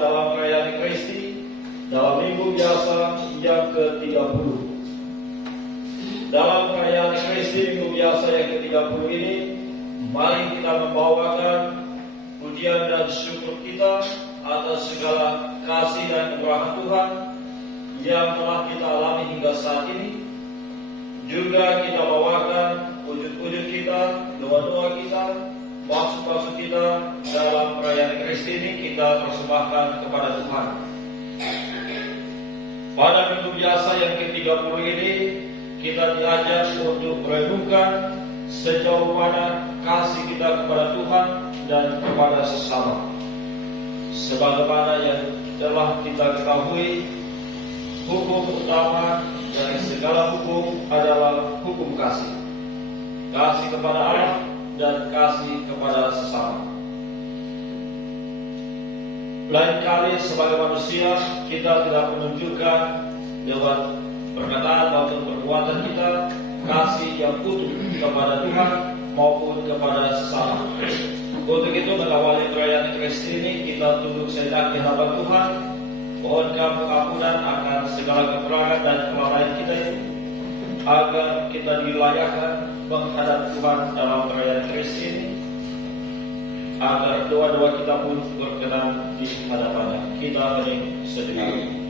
dalam perayaan Ekaristi dalam minggu biasa yang ke-30. Dalam perayaan Ekaristi minggu biasa yang ke-30 ini, mari kita membawakan pujian dan syukur kita atas segala kasih dan kemurahan Tuhan yang telah kita alami hingga saat ini. Juga kita bawakan wujud-wujud kita, doa-doa kita, maksud-maksud kita dalam perayaan Ekaristi ini kita persembahkan kepada Tuhan. Pada minggu biasa yang ke-30 ini, kita diajak untuk merenungkan sejauh mana kasih kita kepada Tuhan dan kepada sesama. Sebagaimana yang telah kita ketahui, hukum utama dari segala hukum adalah hukum kasih. Kasih kepada Allah dan kasih kepada sesama. Lain kali sebagai manusia kita tidak menunjukkan lewat perkataan maupun perbuatan kita kasih yang utuh kepada Tuhan maupun kepada sesama. Untuk itu mengawali perayaan Ekaristi ini kita tunduk sejenak di hadapan Tuhan, mohonkan pengampunan akan segala kekurangan dan kelalaian kita itu, agar kita dilayakkan menghadap Tuhan dalam perayaan Ekaristi ini, agar doa-doa kita pun berkenan di hadapannya. Kita hening sejenak.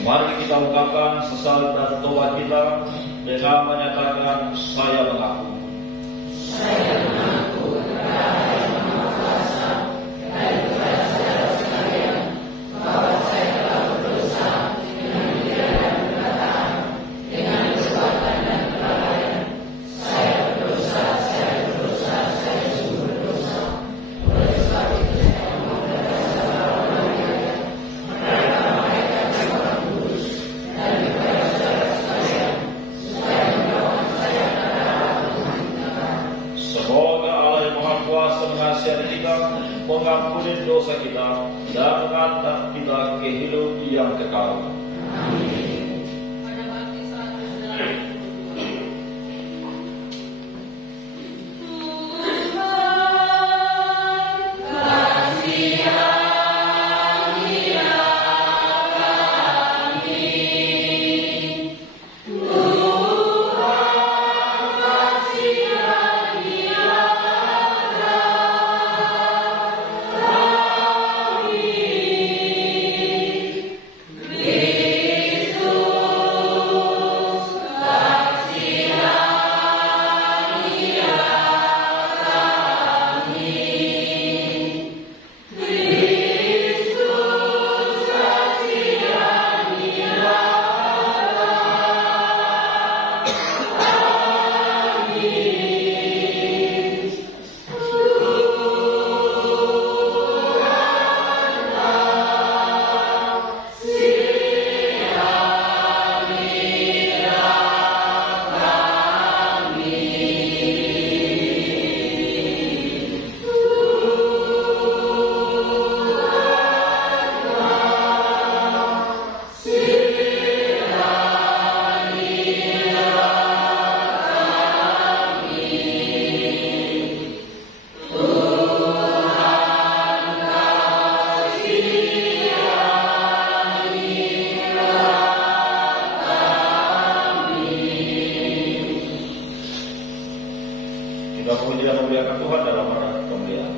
Mari kita ungkapkan sesal dan tobat kita dengan menyatakan saya mengaku. Saya mengaku kepada Yang Maha Kuasa dan kepada saudara sekalian bahwa saya telah berdosa dengan pikiran dan perkataan, dengan perbuatan dan kelalaian. Saya berdosa, saya sungguh berdosa. Oleh sebab itu saya memohon kepada segala orang yang mereka malaikat dan orang kudus dan kepada saudara sekalian supaya mendoakan saya kepada Allah Tuhan kita. Semoga Allah yang Maha Kuasa mengasihani kita, mengampuni dosa kita, dan mengangkat kita ke hidup yang kekal. Amin. Pada baptisan saudara. Kita puji dan memuliakan Tuhan dalam arah kemuliaan.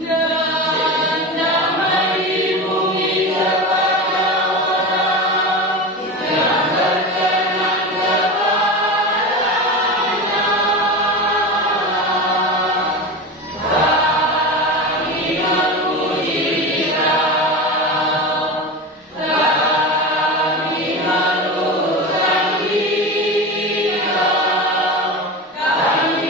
Dan damai di bumi kepada orang yang berkenan kepadanya. Kami memuji Dikau, kami meluhurkan Dikau, kami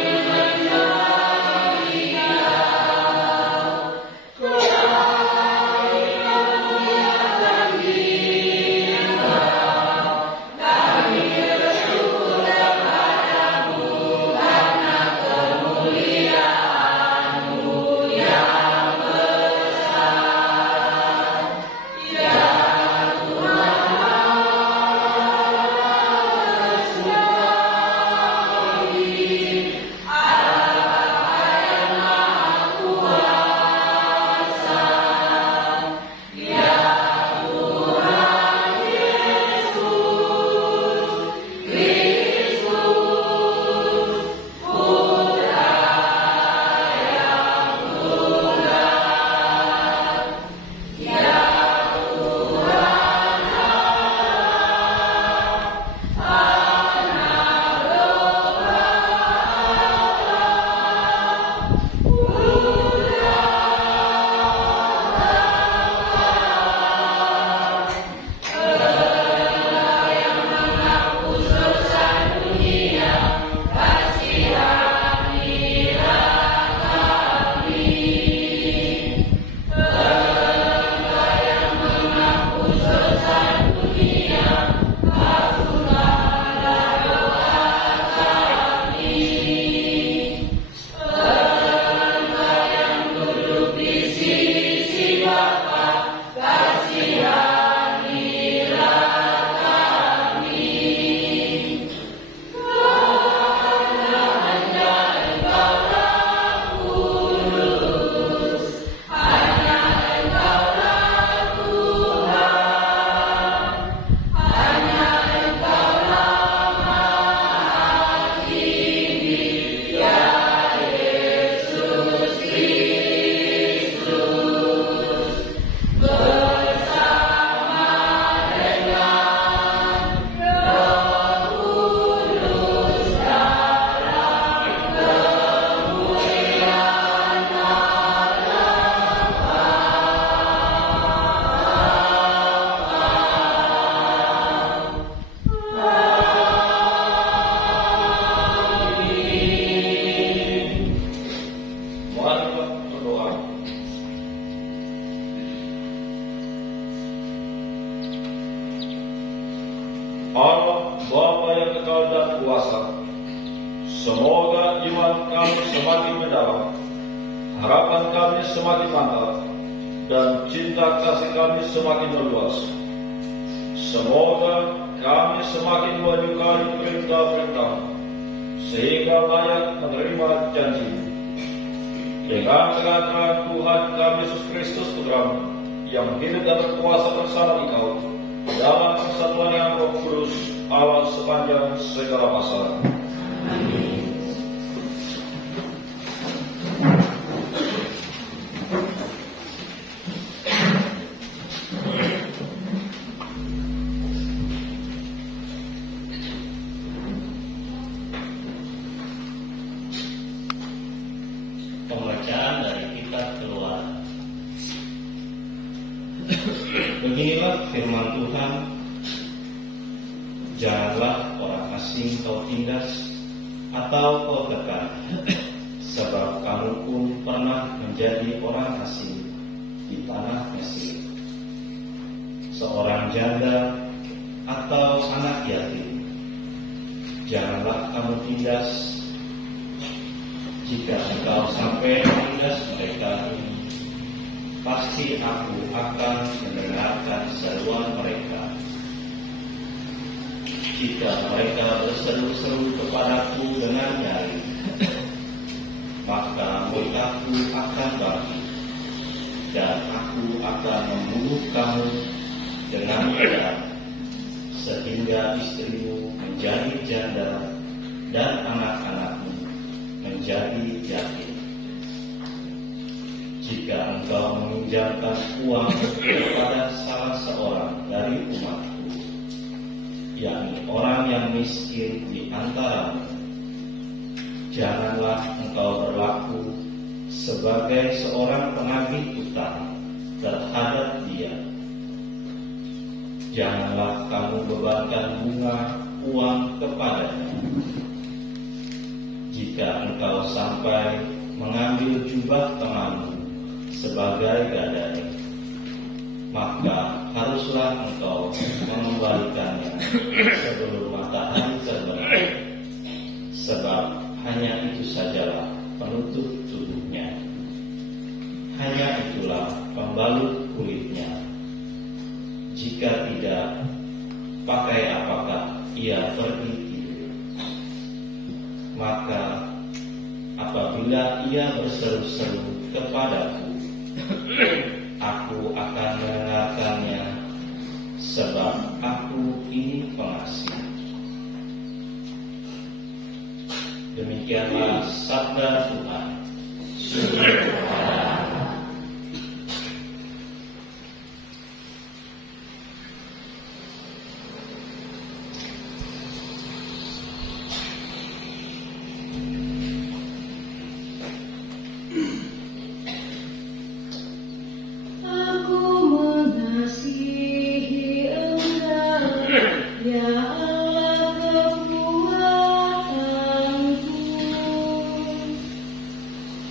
Bapa yang kekal dan kuasa, semoga iman kami semakin mendalam, harapan kami semakin mantap, dan cinta kasih kami semakin meluas. Semoga kami semakin menyukai perintah-perintah, sehingga layak menerima janji-Mu. Dengan kehadiran Tuhan kami Yesus Kristus Putra-Mu, yang hidup dan berkuasa bersama Engkau dalam persatuan yang Roh Kudus, Allah sepanjang segala masa. Pembacaan dari kitab Keluaran. Beginilah firman Tuhan, janganlah orang asing kau tindas atau kau tekan, sebab kamu pun pernah menjadi orang asing di tanah Mesir. Seorang janda atau anak yatim, janganlah kamu tindas. Jika engkau sampai menindas mereka, pasti aku akan mendengarkan seruan mereka. Jika mereka berseru-seru kepadaku dengan nyaring, maka mulutku akan bangkit, dan aku akan membunuh kamu dengan pedang, sehingga istrimu menjadi janda dan anak-anakmu menjadi yatim. Jika engkau meminjamkan uang kepada salah seorang dari umatku, yakni orang yang miskin di antaramu, janganlah engkau berlaku sebagai seorang penagih utang terhadap dia. Janganlah kamu bebankan bunga uang kepadanya. Jika engkau sampai mengambil jubah temanmu sebagai gadai, maka haruslah engkau mengembalikannya sebelum matahari terbenam, sebab hanya itu sajalah penutup tubuhnya, hanya itulah pembalut kulitnya. Jika tidak, pakai apakah ia pergi tidur? Maka apabila ia berseru-seru kepadaku, aku akan mendengarkannya, sebab aku ini pengasih. Demikianlah sabda Tuhan.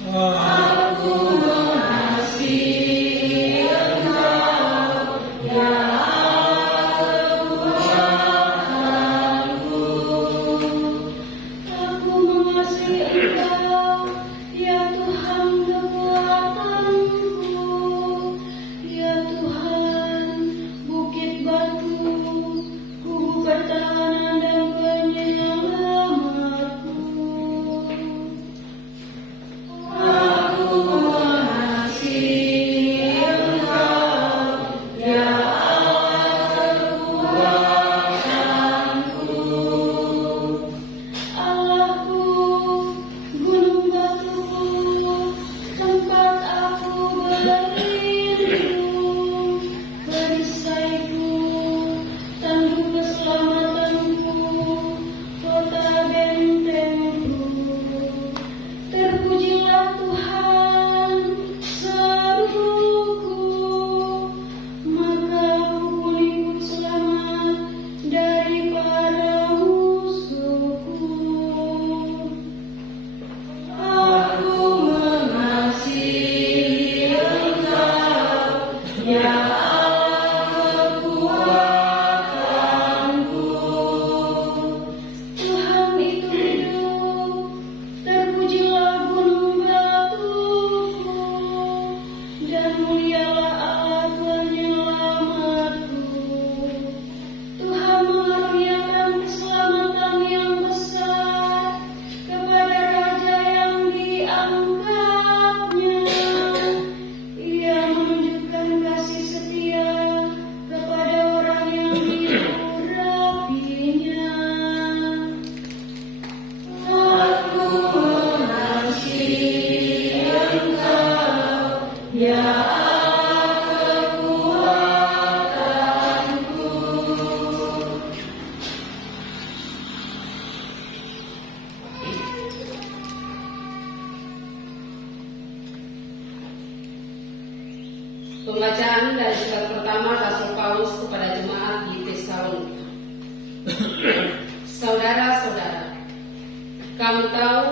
Aku Pembacaan dari surat pertama Rasul Paulus kepada jemaat di Tesalonika. Saudara-saudara, kamu tahu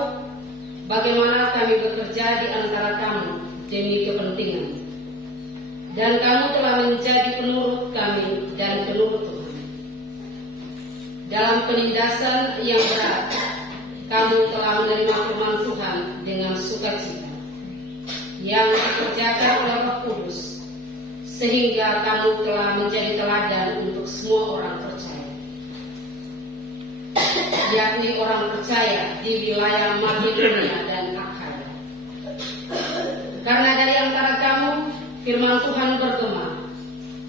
bagaimana kami bekerja di antara kamu demi kepentingan, dan kamu telah menjadi penurut kami dan penurut Tuhan. Dalam penindasan yang berat, kamu telah menerima firman Tuhan dengan sukacita yang dikerjakan oleh Roh Kudus, sehingga kamu telah menjadi teladan untuk semua orang percaya, yakni orang percaya di wilayah Makedonia dan Akhaya. Karena dari antara kamu firman Tuhan bergema,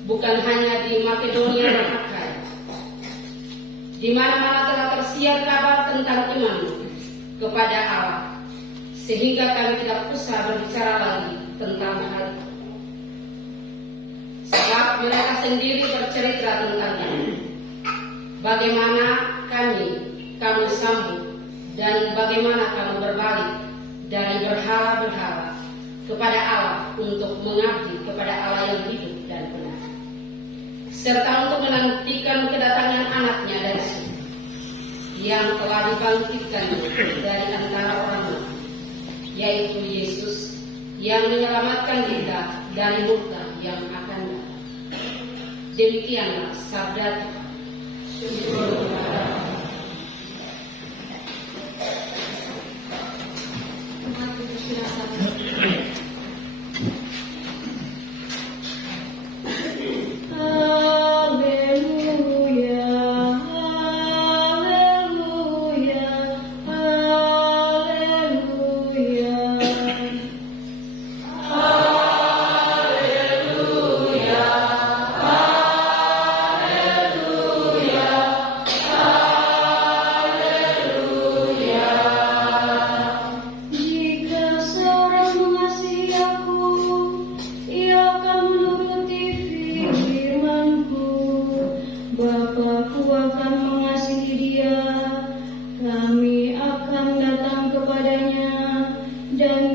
bukan hanya di Makedonia dan Akhaya. Di mana-mana telah tersiar kabar tentang imanmu kepada Allah, sehingga kami tidak usah berbicara lagi tentang hal itu. Sebab mereka sendiri bercerita tentangnya, bagaimana kamu sambut, dan bagaimana kamu berbalik dari berhala-berhala kepada Allah untuk mengabdi kepada Allah yang hidup dan benar, serta untuk menantikan kedatangan anaknya dari surga, yang telah dibangkitkan dari antara orang mati, yaitu Yesus, yang menyelamatkan kita dari murka yang akan datang. Demikianlah sabda Tuhan.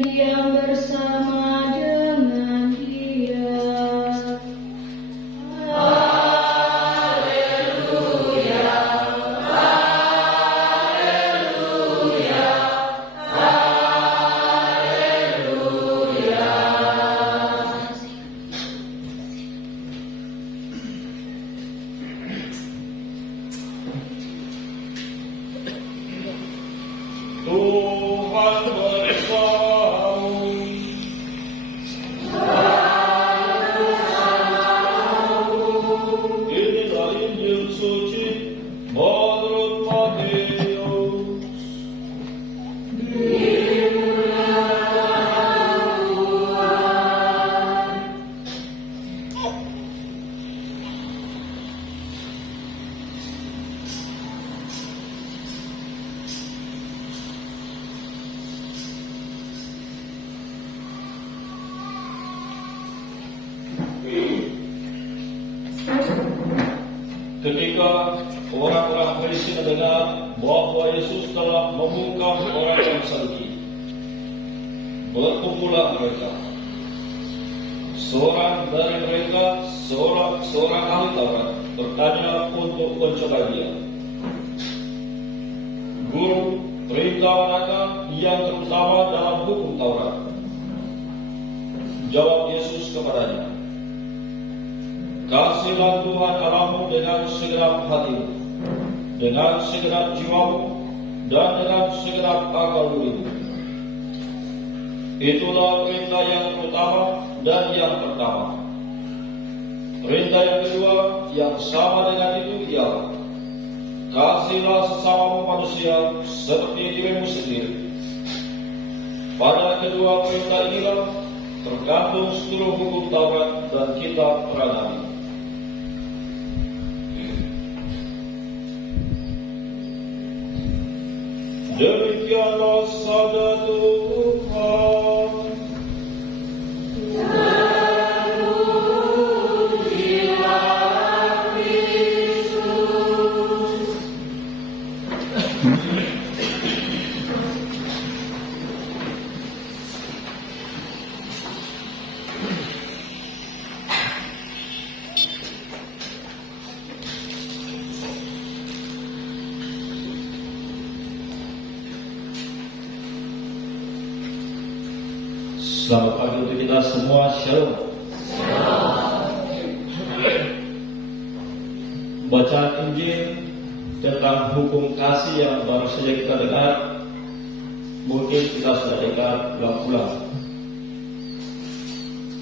Tuhan bersamamu. Inilah Injil suci menurut Matius. Ketika orang-orang Farisi mendengar bahwa Yesus telah membungkam orang yang Saduki, berkumpulah mereka. Seorang dari mereka, seorang ahli Taurat, bertanya untuk mencoba dia. Guru, perintah manakah yang terutama dalam hukum Taurat? Jawab Yesus kepadanya, kasihlah Tuhan Allahmu dengan segenap hatimu, dengan segenap jiwamu, dan dengan segenap akal budimu. Itulah perintah yang pertama dan yang pertama. Perintah yang kedua yang sama dengan itu ialah, kasihlah sesamamu manusia seperti dirimu sendiri. Pada kedua perintah inilah tergantung seluruh hukum Taurat dan kitab para nabi. Demikianlah sabda Tuhan. Selamat pagi untuk kita semua. Shalom. Bacaan Injil tentang hukum kasih yang baru saja kita dengar, mungkin kita sudah dengar berulang-ulang.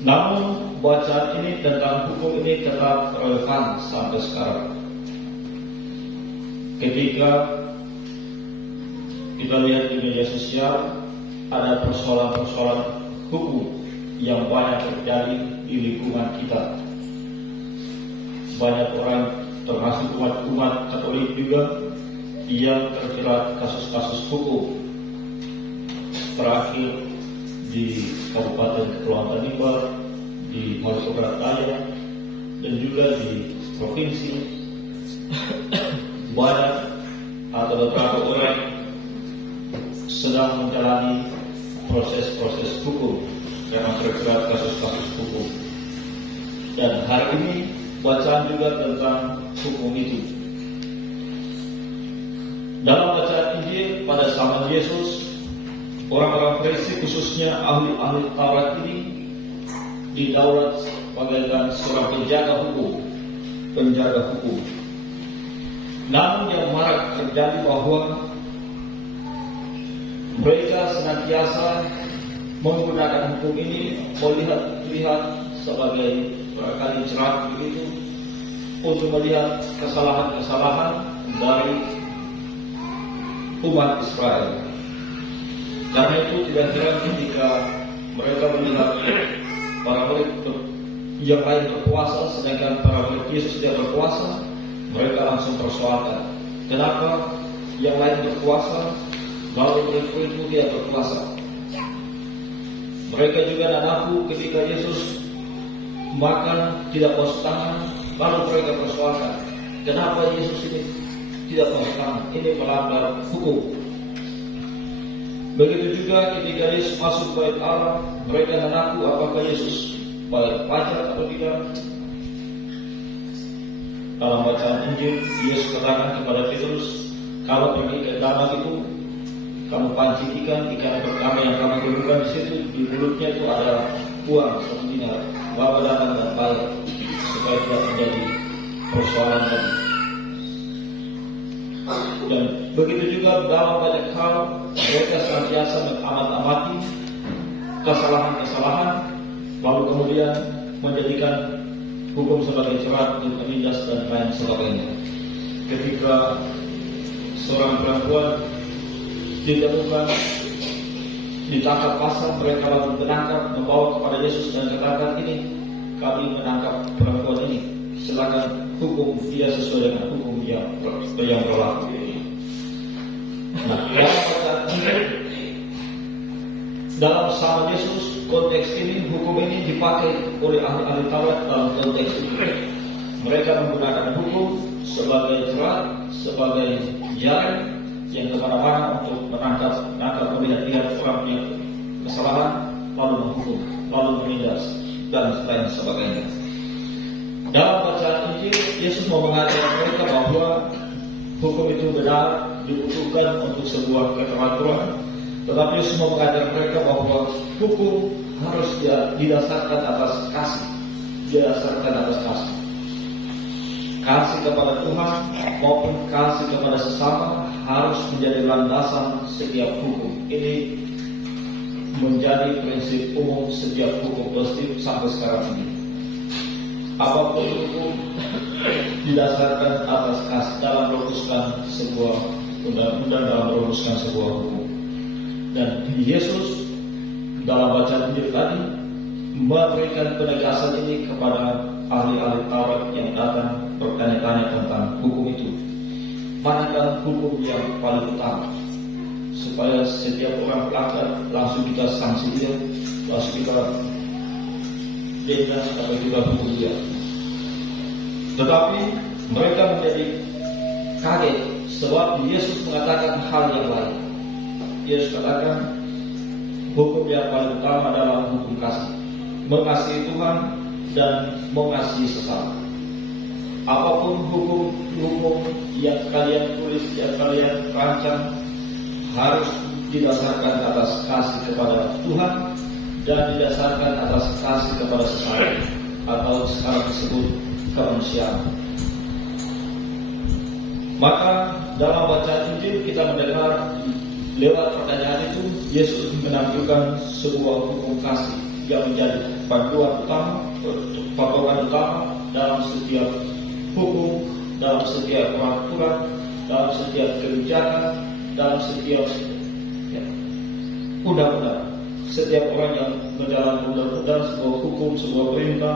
Namun bacaan ini tentang hukum ini tetap relevan sampai sekarang. Ketika kita lihat di media sosial, ada persoalan-persoalan hukum yang banyak terjadi di lingkungan kita. Banyak orang, termasuk umat Katolik juga, yang terjerat kasus-kasus hukum. Terakhir di Kabupaten Kepulauan Tanimbar, di Maluku Barat Daya, dan juga di provinsi, banyak atau beberapa orang sedang menjalani proses-proses hukum karena terjerat kasus-kasus hukum. Dan hari ini bacaan juga tentang hukum itu. Dalam bacaan Injil pada zaman Yesus, orang-orang Farisi, khususnya ahli-ahli Taurat ini, didaulat bagaikan seorang penjaga hukum. Namun yang marak terjadi bahwa mereka senantiasa menggunakan hukum ini melihat sebagai barangkali cerah begitu untuk melihat kesalahan-kesalahan dari umat Israel. Karena itu tidak heran ketika mereka melihat para murid yang lain berkuasa, sedangkan para murid Yesus tidak berkuasa, mereka langsung persoalkan, kenapa yang lain berkuasa lalu murid itu tidak berkuasa. Mereka juga mengaku ketika Yesus makan tidak basuh tangan, lalu mereka persoalkan, kenapa Yesus ini tidak basuh tangan, ini melanggar hukum. Begitu juga ketika Yesus masuk bait Allah, mereka mengaku apakah Yesus bayar pajak atau tidak. Dalam bacaan Injil, Yesus katakan kepada Petrus, kalau pergi ke danau itu, kamu pancing ikan pertama yang kamu temukan di situ, di mulutnya itu ada uang 1 dinar, bawa datang dan bayar, supaya tidak menjadi persoalan lagi. Dan begitu juga dalam banyak hal, mereka senantiasa mengamati kesalahan-kesalahan, lalu kemudian menjadikan hukum sebagai cerat untuk menindas dan lain sebagainya. Ketika seorang perempuan ditemukan ditangkap pasar, mereka lalu menangkap, membawa kepada Yesus dan katakan, ini kami menangkap perempuan ini, silakan hukum dia sesuai dengan hukum yang berlaku. Nah, dalam zaman Yesus, konteks ini, hukum ini dipakai oleh ahli-ahli Taurat dalam konteks ini. Mereka menggunakan hukum sebagai cerat, sebagai jaring yang kemana-mana untuk menangkap melihat orang yang kesalahan, lalu menghukum, lalu menindas, dan lain sebagainya. Dalam bacaan Injil, Yesus mau mengajar mereka bahwa hukum itu benar, dibutuhkan untuk sebuah keteraturan. Tetapi Yesus mau mengajar mereka bahwa hukum harus didasarkan atas kasih, kasih kepada Tuhan maupun kasih kepada sesama harus menjadi landasan setiap hukum. Ini menjadi prinsip umum setiap hukum positif sampai sekarang ini. Apapun hukum didasarkan atas kasih dalam merumuskan sebuah undang-undang, dalam merumuskan sebuah hukum. Dan Yesus dalam bacaan Injil tadi memberikan penegasan ini kepada ahli-ahli Taurat yang datang bertanya-tanya tentang hukum itu. Manakah hukum yang paling utama? Supaya setiap orang pelanggar langsung kita sanksi dia, langsung kita denda atau juga hukum dia. Tetapi mereka menjadi kaget sebab Yesus mengatakan hal yang lain. Yesus katakan hukum yang paling utama adalah hukum kasih, mengasihi Tuhan dan mengasihi sesama. Apapun hukum yang kalian tulis, yang kalian rancang, harus didasarkan atas kasih kepada Tuhan dan didasarkan atas kasih kepada sesama, atau sekarang disebut kemanusiaan. Maka dalam bacaan Injil kita mendengar lewat pertanyaan itu Yesus menampilkan sebuah hukum kasih yang menjadi panduan utama, patokan utama dalam setiap hukum, dalam setiap peraturan, dalam setiap kebijakan, dalam setiap undang-undang. Setiap orang yang menjalankan undang-undang, sebuah hukum, sebuah perintah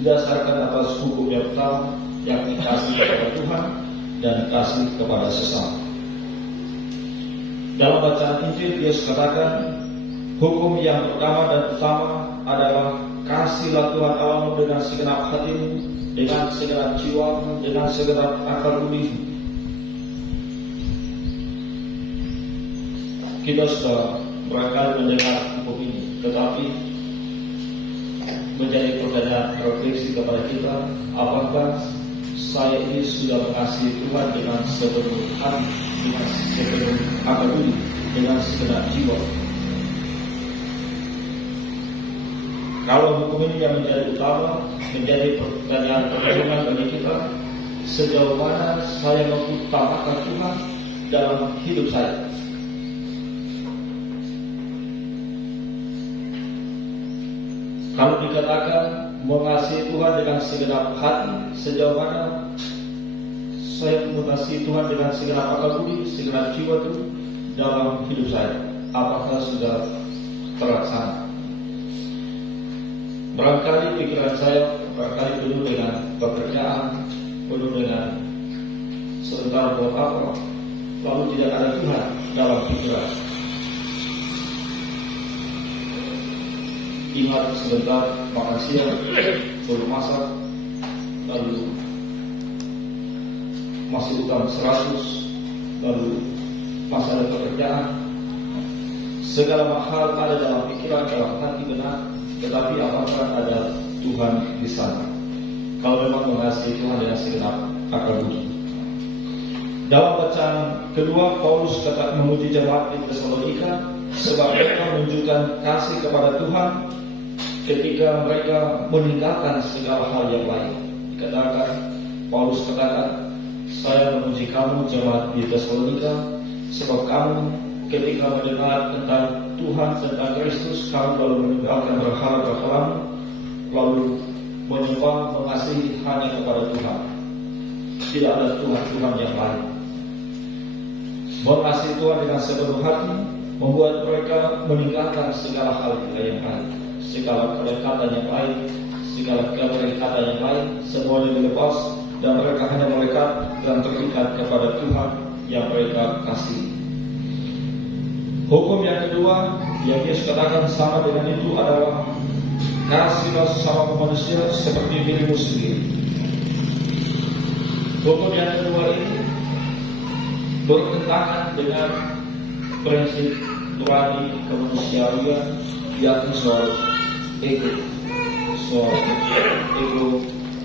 didasarkan atas hukum yang pertama, yakni kasih kepada Tuhan dan kasih kepada sesama. Dalam bacaan Injil Yesus katakan, hukum yang pertama dan utama adalah kasihlah Tuhan Allahmu dengan segenap hatimu, dengan segenap jiwamu, dengan segenap akal budimu. Kita sudah barangkali mendengar hukum ini, tetapi menjadi pertanyaan refleksi kepada kita, apakah saya ini sudah mengasihi Tuhan dengan sepenuh hati, dengan sepenuh akal budi, dengan segenap jiwa? Kalau hukum ini yang menjadi utama, menjadi pertanyaan perlindungan bagi kita, sejauh mana saya mengutamakan Tuhan dalam hidup saya? Kalau dikatakan mengasihi Tuhan dengan segenap hati, sejauh mana saya mengasihi Tuhan dengan segenap akal budi, segenap jiwa itu dalam hidup saya? Apakah sudah terlaksana? Barangkali pikiran saya penuh dengan pekerjaan, penuh dengan sebentar buat apa, lalu tidak ada Tuhan dalam pikiran. Ingat sebentar makan siang, baru masak, lalu masih utang 100, lalu masih ada pekerjaan. Segala hal ada dalam pikiran, dalam hati benar, tetapi apakah ada Tuhan di sana? Kalau memang mengasihi Tuhan dengan segenap akal budi. Dalam bacaan kedua, Paulus memuji jemaat di Tesalonika sebab mereka menunjukkan kasih kepada Tuhan ketika mereka meninggalkan segala hal yang lain. Dikatakan, Paulus katakan, saya memuji kamu jemaat di Tesalonika sebab kamu ketika mendengar tentang Tuhan, tentang Kristus, kamu lalu meninggalkan berhala-berhalamu, lalu menyembah, mengasihi hanya kepada Tuhan. Tidak ada Tuhan-Tuhan yang lain. Mengasihi Tuhan dengan sepenuh hati membuat mereka meninggalkan segala hal yang lain, segala kelekatan yang lain, segala kemelekatan yang lain, semuanya dilepas dan mereka hanya melekat dan terikat kepada Tuhan yang mereka kasihi. Hukum yang kedua yang Yesus katakan sama dengan itu adalah kasihlah sesama manusia seperti dirimu sendiri. Hukum yang kedua ini bertentangan dengan prinsip nurani kemanusiaan, yakni soal ego,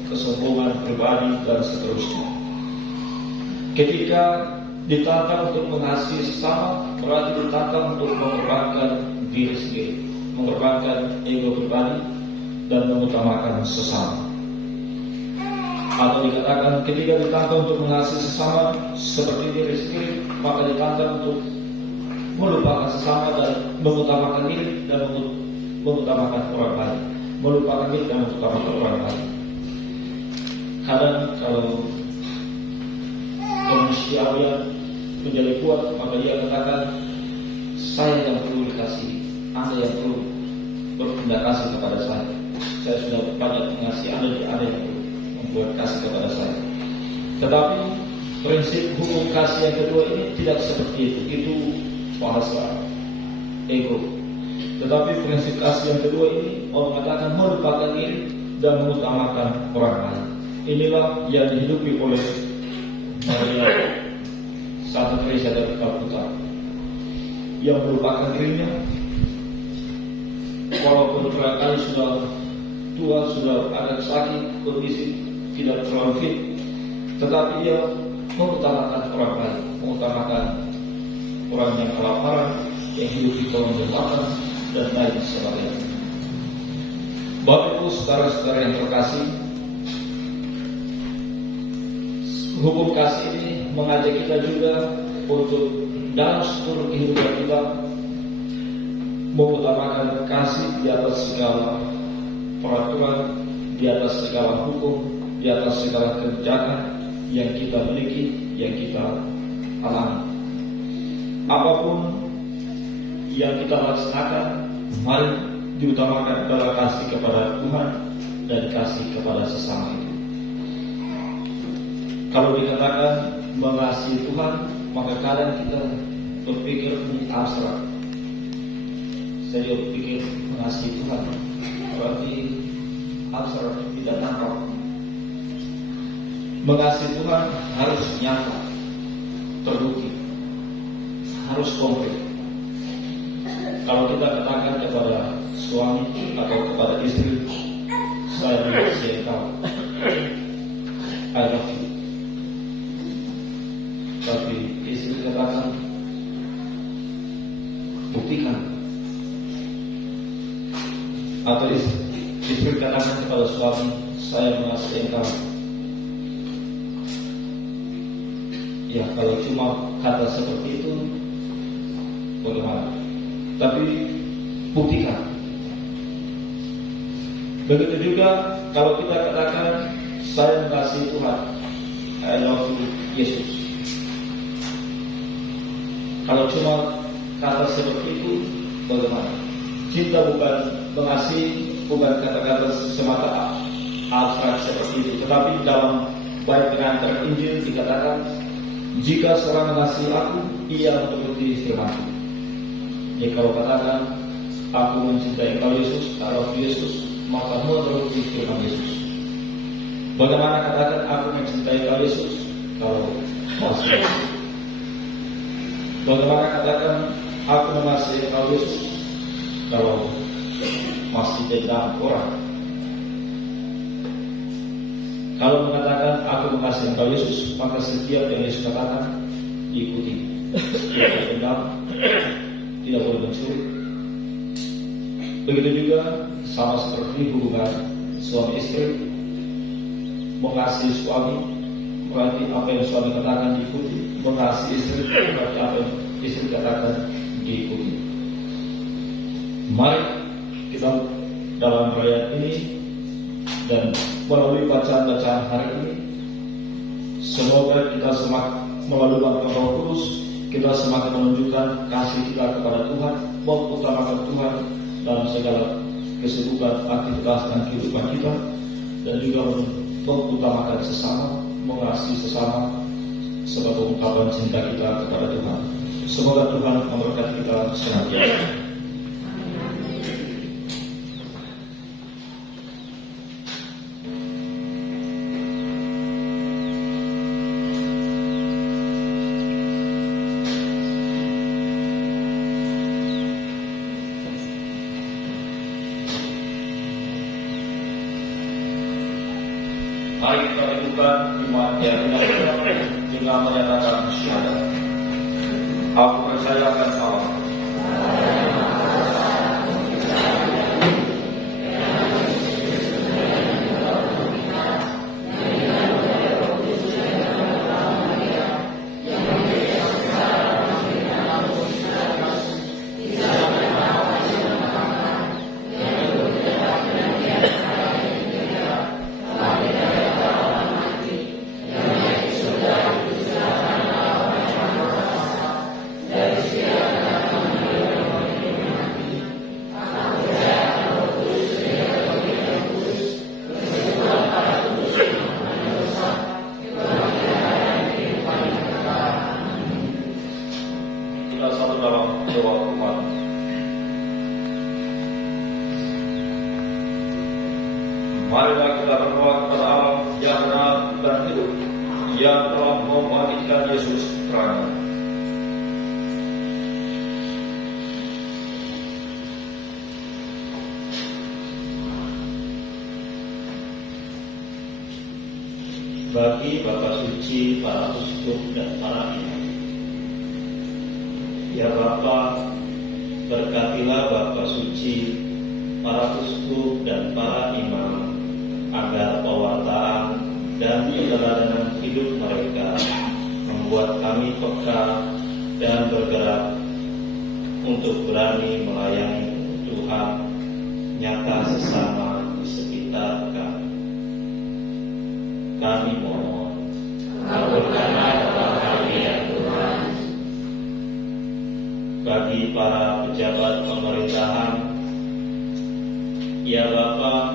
kesombongan pribadi dan seterusnya. Ketika ditantang untuk mengasihi sesama, berarti ditantang untuk mengorbankan diri sendiri, mengorbankan ego pribadi dan mengutamakan sesama. Atau dikatakan ketika ditantang untuk mengasihi sesama seperti diri sendiri, maka ditantang untuk melupakan sesama dan mengutamakan diri dan mengutamakan orang lain, melupakan diri dan mengutamakan orang lain. Kadang kalau kemanusiaan menjadi kuat, maka dia katakan, saya yang perlu dikasihi, Anda yang perlu bertindak kasih kepada saya. Saya sudah banyak mengasihi Anda yang perlu membuat kasih kepada saya. Tetapi prinsip hukum kasih yang kedua ini tidak seperti itu. Itu bahasa ego. Tetapi prinsip kasih yang kedua ini mengatakan melupakan diri dan mengutamakan orang lain. Inilah yang dihidupi oleh Maria Santa Teresa dari Calcutta, yang melupakan dirinya walaupun barangkali sudah tua, sudah ada sakit, kondisi tidak terlalu fit, tetapi dia mengutamakan orang lain, mengutamakan orang yang kelaparan, yang hidup di kolong jembatan dan lain sebagainya. Bapak Ibu saudara-saudara yang terkasih, hukum kasih ini mengajak kita juga untuk dalam seluruh kehidupan kita mengutamakan kasih di atas segala peraturan, di atas segala hukum, di atas segala kebijakan yang kita miliki, yang kita alami. Apapun yang kita laksanakan, mari diutamakan adalah kasih kepada Tuhan dan kasih kepada sesama itu. Kalau dikatakan mengasihi Tuhan, maka kadang kita berpikir ini abstrak. Saya berpikir mengasihi Tuhan berarti abstrak, tidak nampak. Mengasihi Tuhan harus nyata, terbukti, harus konkret. Kalau kita katakan kepada suami atau kepada istri, saya mengasihi kau, I love you. Tapi istri katakan, buktikan. Atau istri katakan kepada suami, saya mengasihi kau. Ya, kalau cuma kata seperti itu, bagaimana? Tapi buktikan. Begitu juga kalau kita katakan saya mengasihi Tuhan, I love you, Yesus. Kalau cuma kata seperti itu, bagaimana? Cinta bukan mengasihi, bukan kata-kata semata abstrak seperti itu. Tetapi dalam bait pengantar Injil dikatakan, jika seorang mengasihi aku, ia menuruti firman-Ku. Jadi kalau katakan aku mencintai Engkau Yesus, I love Yesus, maka menuruti firman Yesus. Bagaimana katakan aku mencintai Engkau Yesus kalau masih? Bagaimana katakan aku mengasihi Engkau Yesus kalau masih dendam orang? Kalau mengatakan aku mengasihi Engkau Yesus, maka setiap yang Yesus katakan diikuti. Tidak dendam, tidak boleh mencuri. Begitu juga sama seperti hubungan suami istri. Mengasihi suami berarti apa yang suami katakan diikuti. Mengasihi istri berarti apa yang istri katakan diikuti. Mari kita dalam perayaan ini dan melalui bacaan-bacaan hari ini, semoga kita semakin melalui bantuan Roh Kudus, kita semakin menunjukkan kasih kita kepada Tuhan, mengutamakan Tuhan dalam segala kesibukan, aktivitas dan kehidupan kita, dan juga mengutamakan sesama, mengasihi sesama sebagai ungkapan cinta kita kepada Tuhan. Semoga Tuhan memberkati kita senantiasa. Mari kita lakukan iman yang benar dengan menyatakan syahadat. Aku percaya akan Allah. Marilah kita berdoa kepada Allah yang benar dan hidup, yang telah membangkitkan Yesus terang. Bagi Bapak Suci, para uskup dan para imam, ya Bapak, berkatilah Bapak Suci para uskup dan para imam, agar pewartaan dan keteladanan hidup mereka membuat kami peka dan bergerak untuk berani melayani Tuhan nyata sesama di sekitar kami. Kami mohon, kabulkanlah doa kami ya Tuhan. Bagi para pejabat pemerintahan, ya Bapa,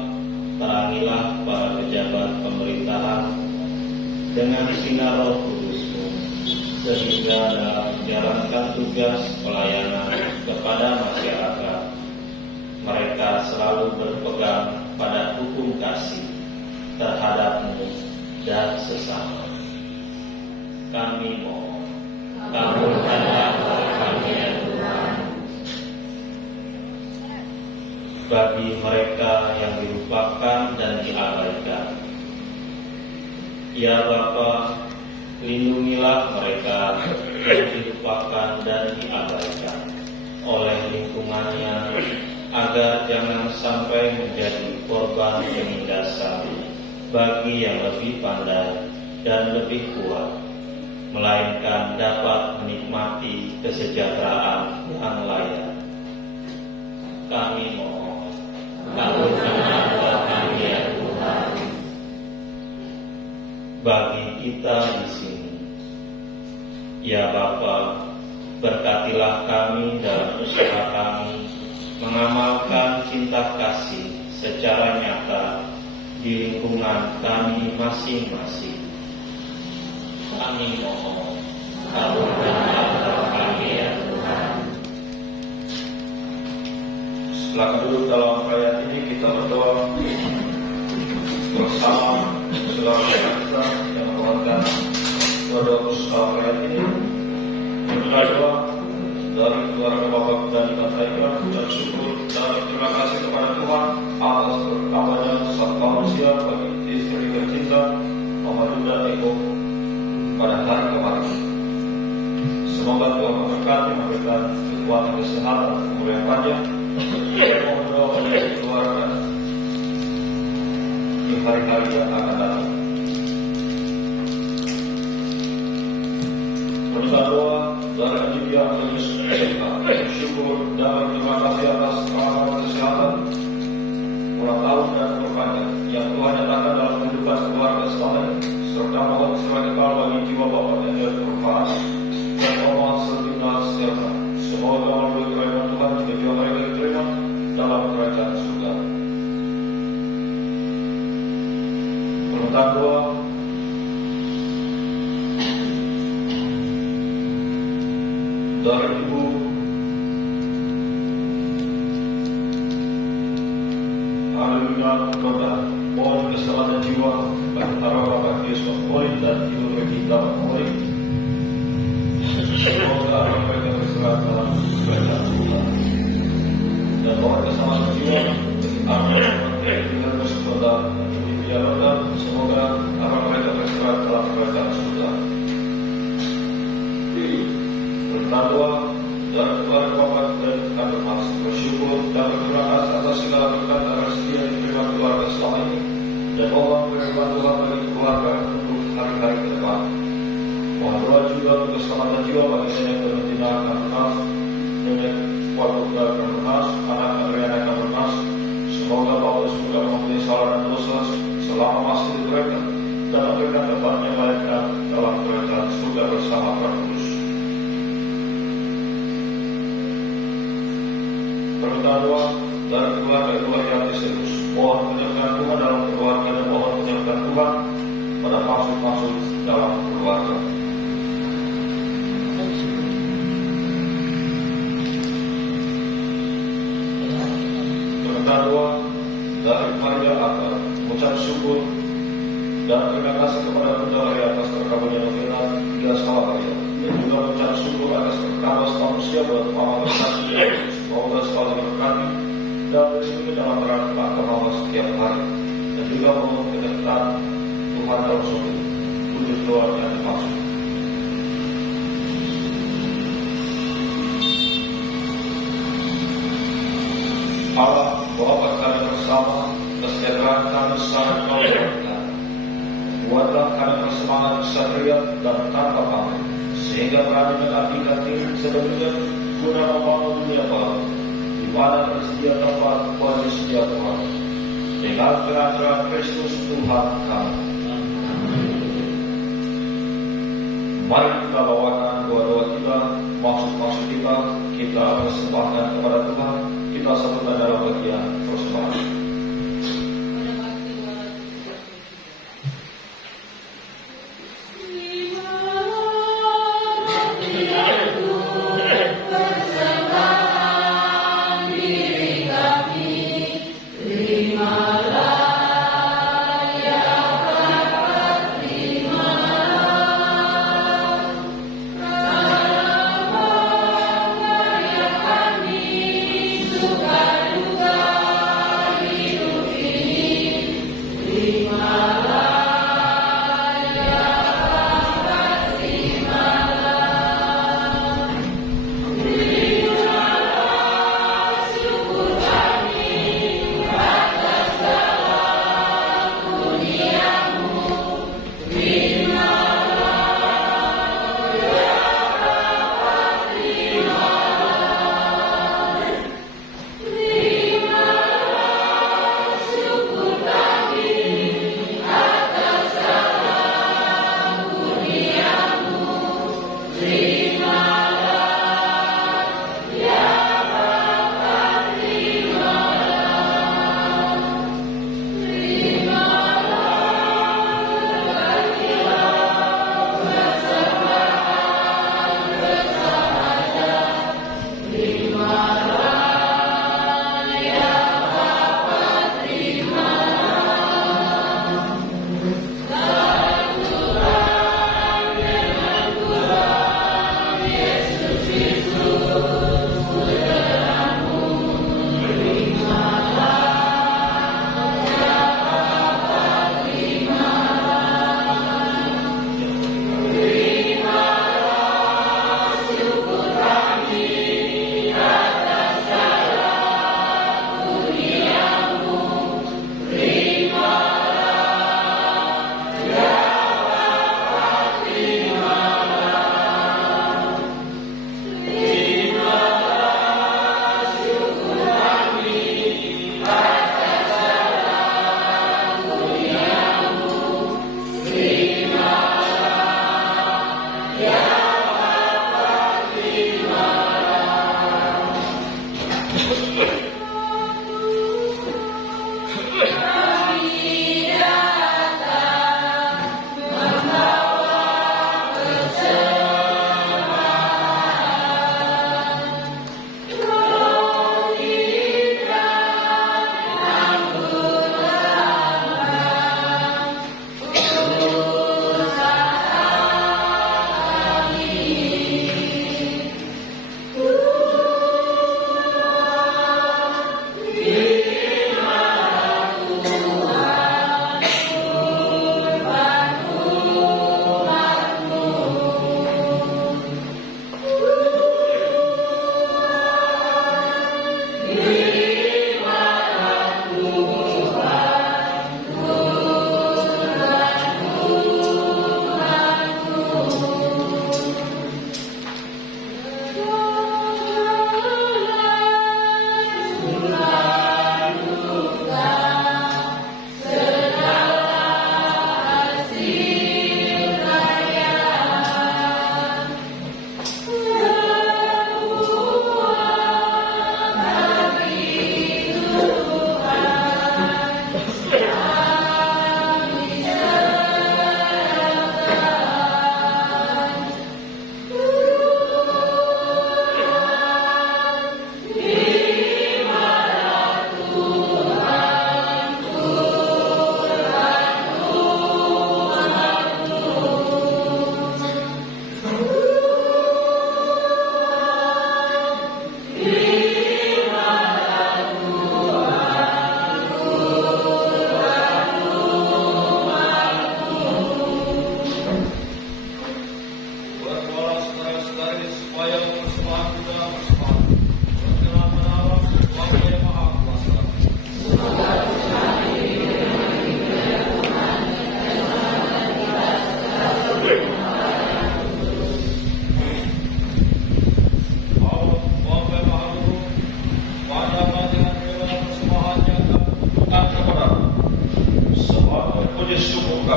terangilah para pejabat pemerintahan dengan sinar Roh Kudus-Mu, sehingga dalam menjalankan tugas pelayanan kepada masyarakat, mereka selalu berpegang pada hukum kasih terhadap-Mu dan sesama. Kami mohon, kabulkanlah doa kami ya Tuhan. Bagi mereka yang dilupakan dan diabaikan, ya Bapa, lindungilah mereka yang dilupakan dan diabaikan oleh lingkungannya, agar jangan sampai menjadi korban penindasan bagi yang lebih pandai dan lebih kuat, melainkan dapat menikmati kesejahteraan yang layak. Kami mohon, kabulkanlah doa kami ya Tuhan. Bagi kita di sini, ya Bapa, berkatilah kami dalam usaha kami mengamalkan cinta kasih secara nyata di lingkungan kami masing-masing. Kami mohon, kabulkanlah doa kami ya Tuhan. Silakan duduk dalam perayaan ini, kita berdoa bersama saudara kita yang menguatkan doa khusus dalam perayaan ini. Kita doa dari keluarga Bapak dan Ibu Taika, dan syukur dan terima kasih kepada Tuhan atas berkabahnya sesat manusia bagi istri tercinta Mama Duda Eko pada hari kemarin. Semoga Tuhan memberkati, memberikan kekuatan, kesehatan, umur yang panjang. Mohon doa pada keluarga di hari-hari yang akan datang. Berdoa doa dari Aditya Yesus syukur dan terima kasih atas pengalaman kesehatan, ulang tahun dan perpanjang yang Tuhan nyatakan dalam kehidupan keluarga selama ini, serta mohon sebagai kekal bagi jiwa Bapak yang tidak bermanfaat dan mohon setina serta semoga melalui kerajaan Tuhan juga jiwa mereka diterima dalam kerajaan surga. Permintaan doa dari Ibu Haleluya Roda, mohon keselamatan jiwa bagi para Bapak Yesus Mori dan Ibu Regina Mori. Semoga mereka berserah dalam kerajaan Tuhan. Dan mohon keselamatan jiwa bagi para dengan bersekutu Ibu Dia Roda. Semoga mereka berserah dalam kerajaan surga. Doa dan keluarga Bapak dan kami masih bersyukur dan berterima kasih atas segala berkat dan rezeki yang diterima keluarga selama ini, dan mohon berkat Tuhan bagi keluarga untuk hari-hari ke depan. Mohon doa juga untuk keselamatan jiwa bagi nenek Clementina Kamrunas, nenek Walbuka Kamrunas, anak Adriana Kamrunas. Semoga Paulus juga mempunyai salah dan dosa selama masih hidup mereka, dan memberikan tempat yang layak dalam kerajaan surga bersama Roh Kudus. Permintaan doa dari keluarga Ibu Arianti, mohon penyertaan Tuhan dalam keluarga dan mohon penyertaan Tuhan pada maksud-maksud dalam keluarga. Permintaan doa dari Maria Akar, mengucap syukur dan terima kasih kepada Bunda Maria atas terkabulnya novena 3 Salah Maria, dan juga mengucap syukur atas terkabul manusia buat Mama berkati. Semoga selalu berkati dan bersyukur dalam rangka Mama setiap hari, dan juga memohon kedatangan Tuhan dalam suatu wujud doa yang dimaksud. Allah Bapa kami bersama, kesejahteraan kami sangat kau berikan. Buatlah kami bersemangat kesatria dan tanpa pamrih, sehingga berani mengabdikan diri sepenuhnya guna membangun dunia baru, di mana tersedia tempat bagi setiap orang. Dengan terang-terang Kristus Tuhan kami. Mari kita bawakan doa-doa kita, maksud-maksud kita persembahkan kepada Tuhan. Kita satukan dalam bagian persembahan.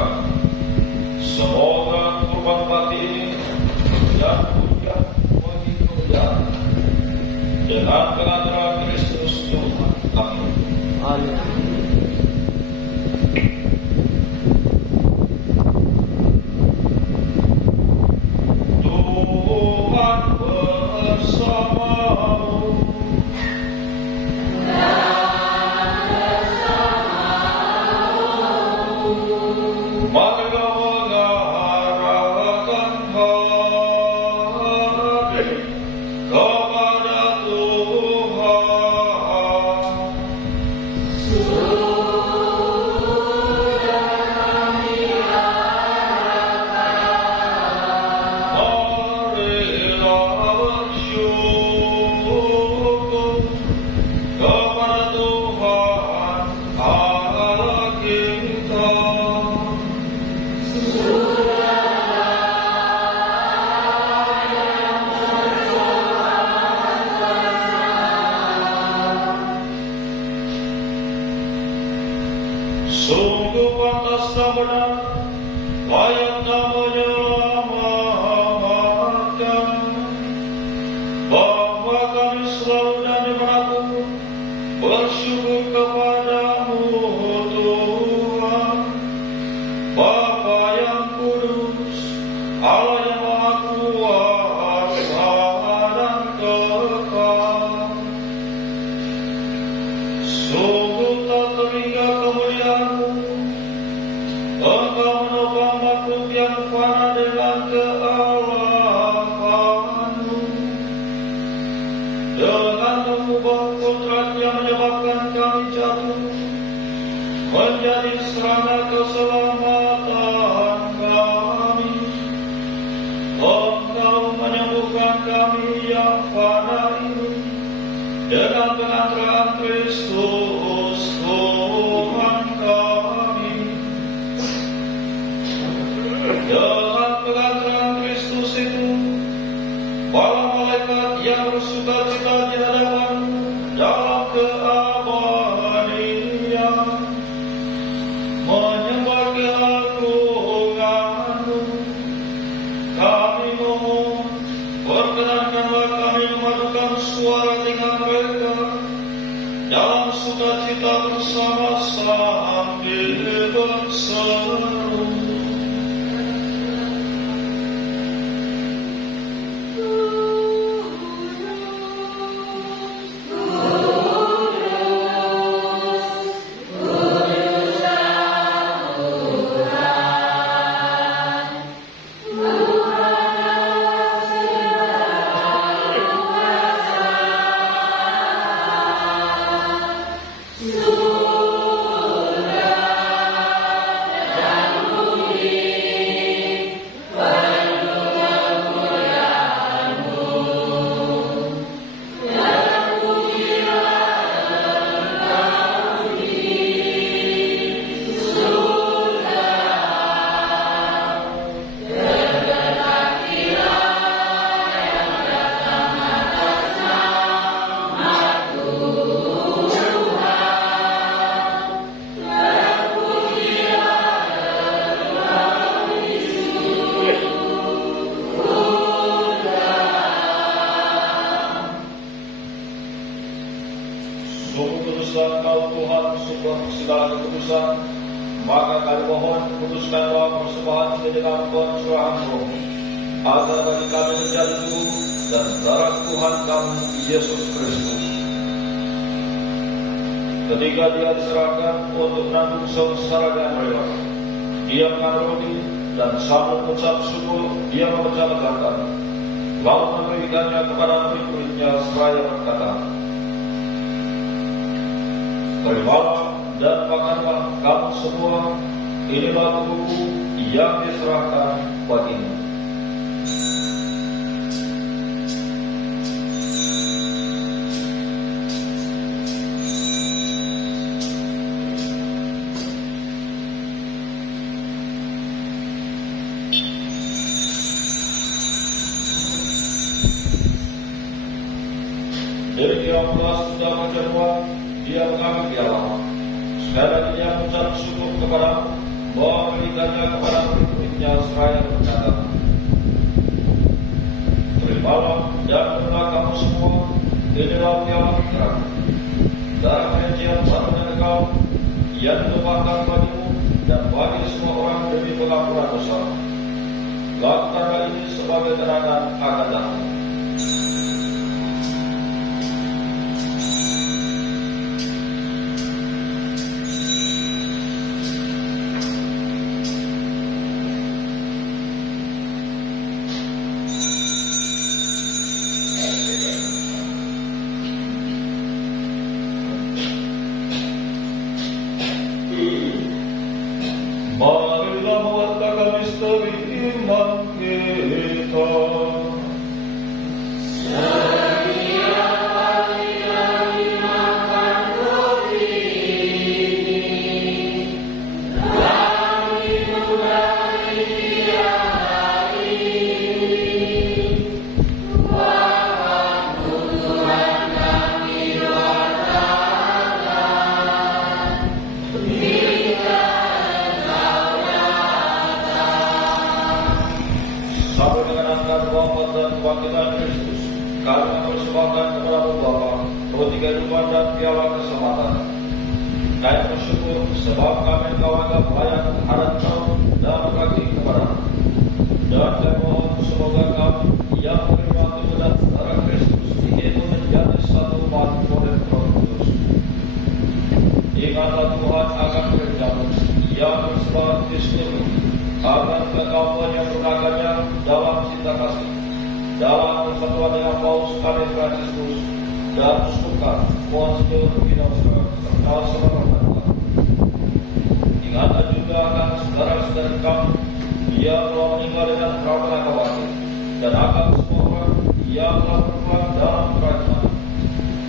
Tuhan. Semoga kurban bakti ini dan hujah bagi kemuliaan dengan pengantaran Kristus Tuhan. Amin. Amin. Tuhan bersamamu. Marilah mengarahkan hati kepada Tuhan. Marilah bersyukur kepada Tuhan Allah kita. Sungguh pantas dan benar, layak dan menyelamatkan, bahwa kami selalu dan dimanapun bersyukur kepadamu Tuhan, Bapa yang kudus, Allah yang maha kuasa dan kekal. Sungguh tak terhingga kemuliaan-Mu, Engkau menopang makhluk yang fana dengan kealahan-Mu. Dengan mengubah kodrat yang menyebabkan kami jatuh menjadi serana keselamatan kami. Engkau menyembuhkan kami yang fana ini dengan pengantaran Kristus Tuhan kami. Dengan pengantaran Kristus itu, para malaikat yang bersukacita di hadapan-Mu dalam keabadian menyembah keagungan-Mu. Kami mohon, perkenankanlah kami memadukan suara dengan mereka dalam sukacita bersama sambil berseru. Sungguh kuduslah Engkau Tuhan, sungguh segala kekudusan. Maka kami mohon, putuskanlah persembahan ini dengan pencurahan Roh, agar bagi kami menjadi tubuh dan darah Tuhan kami Yesus Kristus. Ketika Dia diserahkan untuk menanggung sengsara dan rela, Dia mengambil roti dan sambil mengucap syukur, Dia memecah-mecahkan, lalu memberikannya kepada murid-muridnya seraya berkata, "Terimalah dan makanlah kamu semua, inilah tubuhku yang diserahkan bagimu." Dari yang belas sudah kedua, Dia mengambil piala. Sekali lagi Dia mengucap syukur kepadamu, memberikannya kepada murid-muridnya seraya berkata, terimalah dan minumlah kamu semua, inilah piala terang, darah perjanjian baru dengan engkau, yang ditumpahkan bagimu dan bagi semua orang demi pengampunan dosa. Lakukanlah ini sebagai kenangan akan datang. Marilah mewartakan misteri iman kita. Sampai mengenangkan wafat dan kebangkitan Kristus, kami mempersembahkan kepada Bapa roti kehidupan dan piala keselamatan. Kami bersyukur sebab kami engkau anggap layak menghadap Kau dan berbakti kepada. Dan kami mohon semoga kami yang menerima tubuh dan darah Kristus itu menjadi satu umat oleh Roh Kudus. Ingatlah Tuhan akan kerja-Mu yang bersebar di seluruh, agar engkau menyempurnakannya dalam cinta kasih, dalam persatuan dengan Paus Kare Fransiskus dan suka Monsignor Pinoza serta seluruh mereka. Ingatlah juga akan saudara-saudara kami yang telah meninggal dengan trauma khawatir, dan akan semua orang yang telah berperan dalam kerajaan,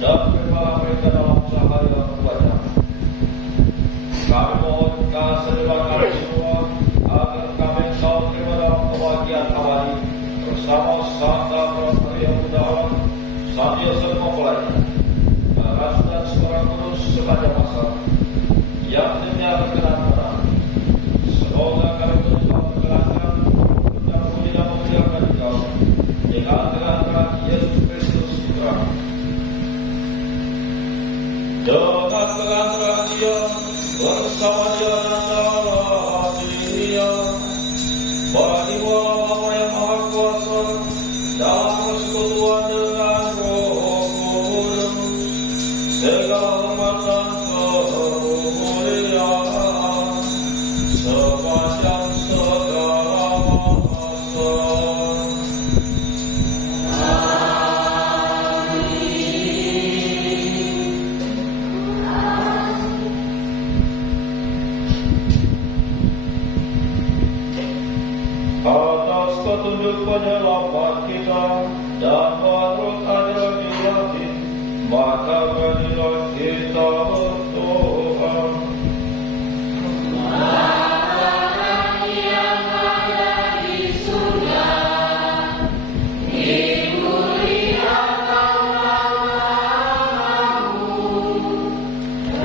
dan beribadah mereka dalam cahaya wajah. Kami mohon kasih dari kami semua, agar kami tahu terima dalam kebahagiaan abadi bersama Santa Maria Bunda Allah, Sang Yosef Mempelai, Rasul dan seorang kudus sepanjang masa, yang hidupnya berkenan pada. Semoga kami menyembah perkenanan dan memuji dan memuliakan Engkau dengan terang Yesus Kristus Putra. Dengan terang Dia bersama Dia dan dalam Dia, bagi Bapa yang Maha Kuasa, dalam persekutuan dengan Roh Kudus, segala hormat dan kemuliaan sepanjang segala masa. Atas petunjuk penyelamat kita dan menurut ajaran Ibrahim, maka beranilah kita berdoa. Bapa yang ada di surga, dimuliakanlah namamu,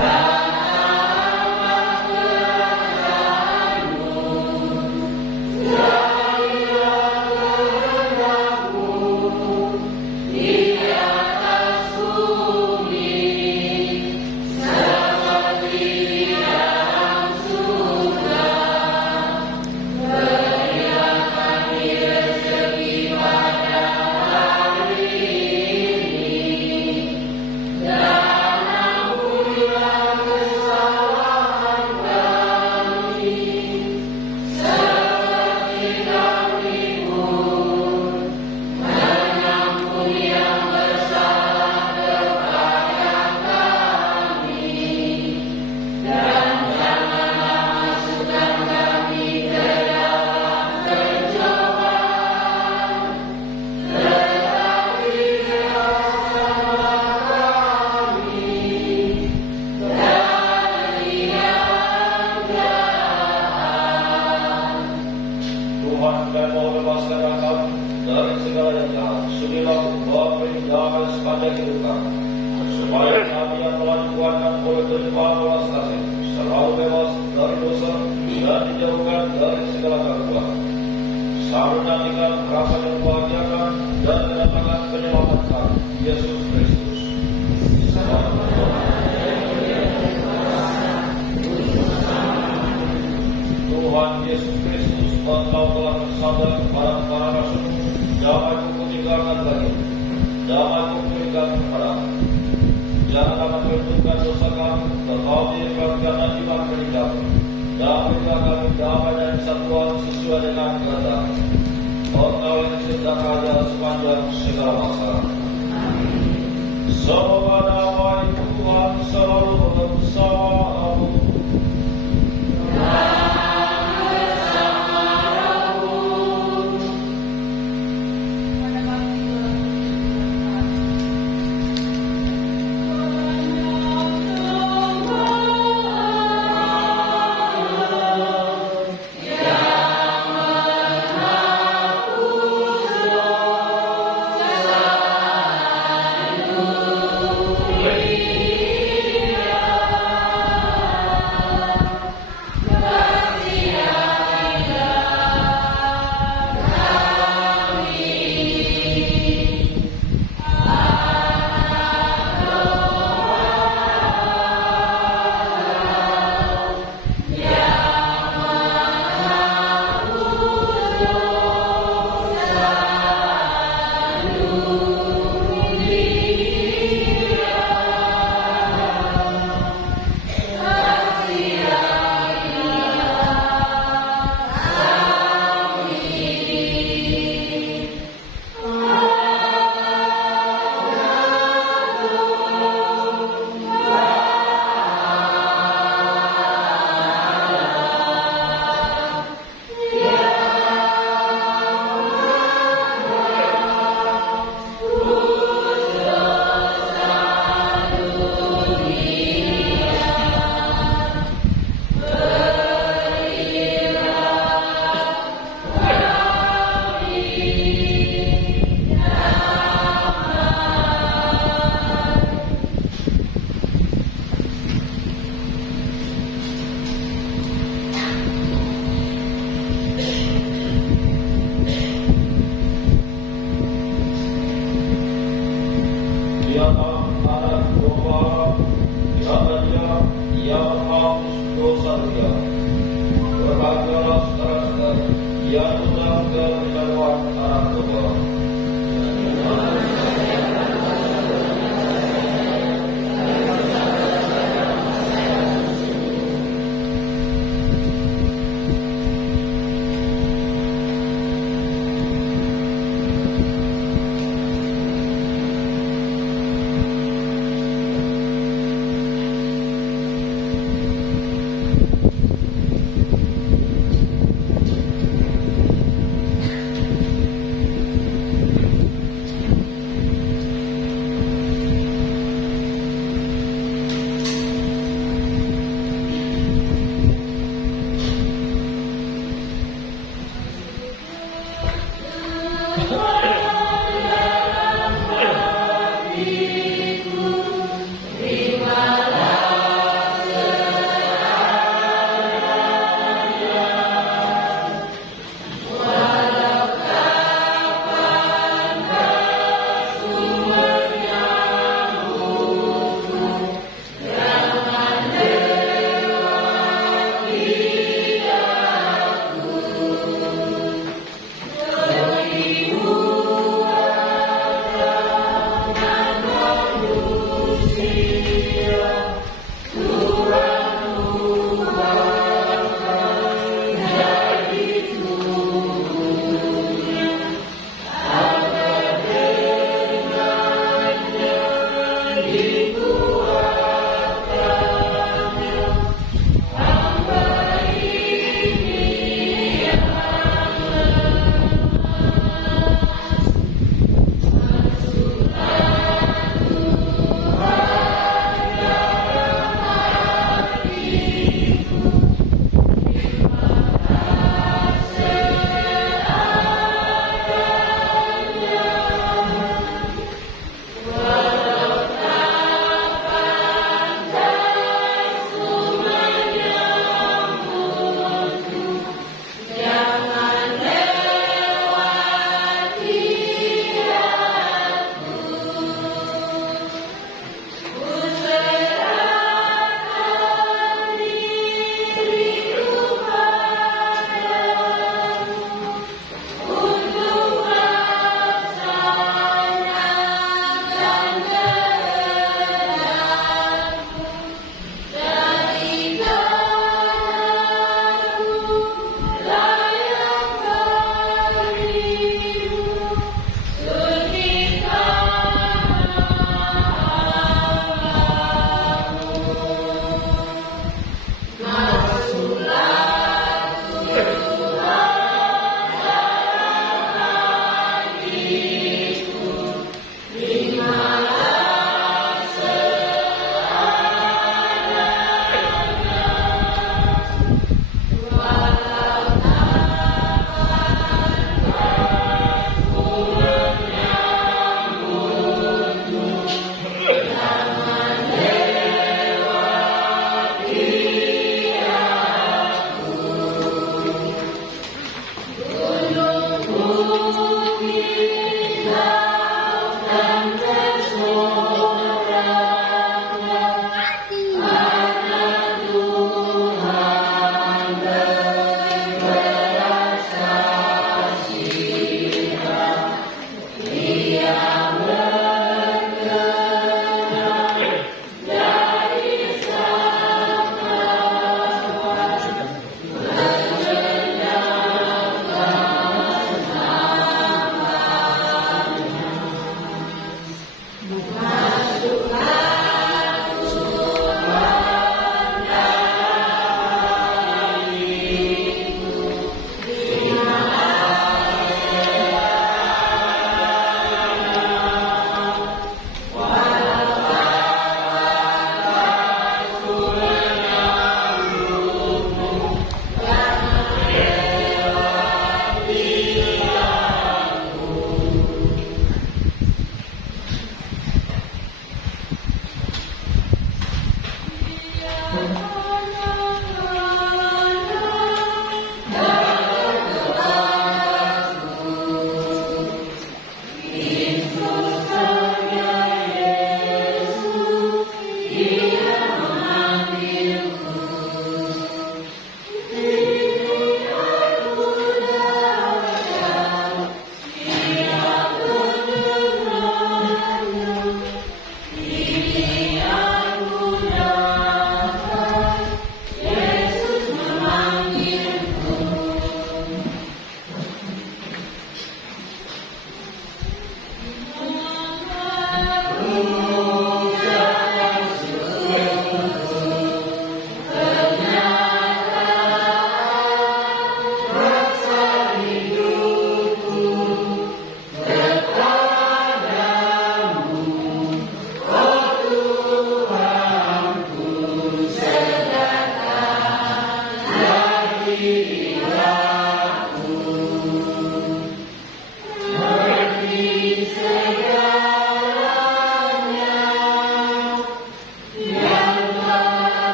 datanglah kerajaanmu, jadilah kehendakmu di atas bumi seperti di dalam surga. Berilah kami rezeki pada hari ini, dan ampunilah kesalahan kami, seperti kami pun mengampuni yang bersalah kepada kami. Dan janganlah masukkan kami ke dalam pencobaan, tetapi bebaskanlah kami dari yang jahat. Tuhan, kami mau bebaskan kami dari segala yang jahat. Sudilah memberi damai sepanjang hidup kami, supaya kami yang telah dikuatkan oleh Tuhan belas kasih selalu bebas dari dosa dan dijauhkan dari segala gangguan. Selalu nantikan harapan yang membahagiakan dan kedatangan penyelamatkan Yesus Kristus. Tuhan Yesus Kristus, Engkau telah bersabda kepada para rasul, damai-Ku kutinggalkan bagimu, damai-Ku kuberikan kepadamu. Janganlah kami perhitungkan dosa kami, tetapi karena iman bagi kami. Damailah kami damai dan kesatuan sesuai dengan kehendak. Engkau yang sedang ada sepanjang segala masa. Semoga damai Tuhan selalu bersamamu. Ibu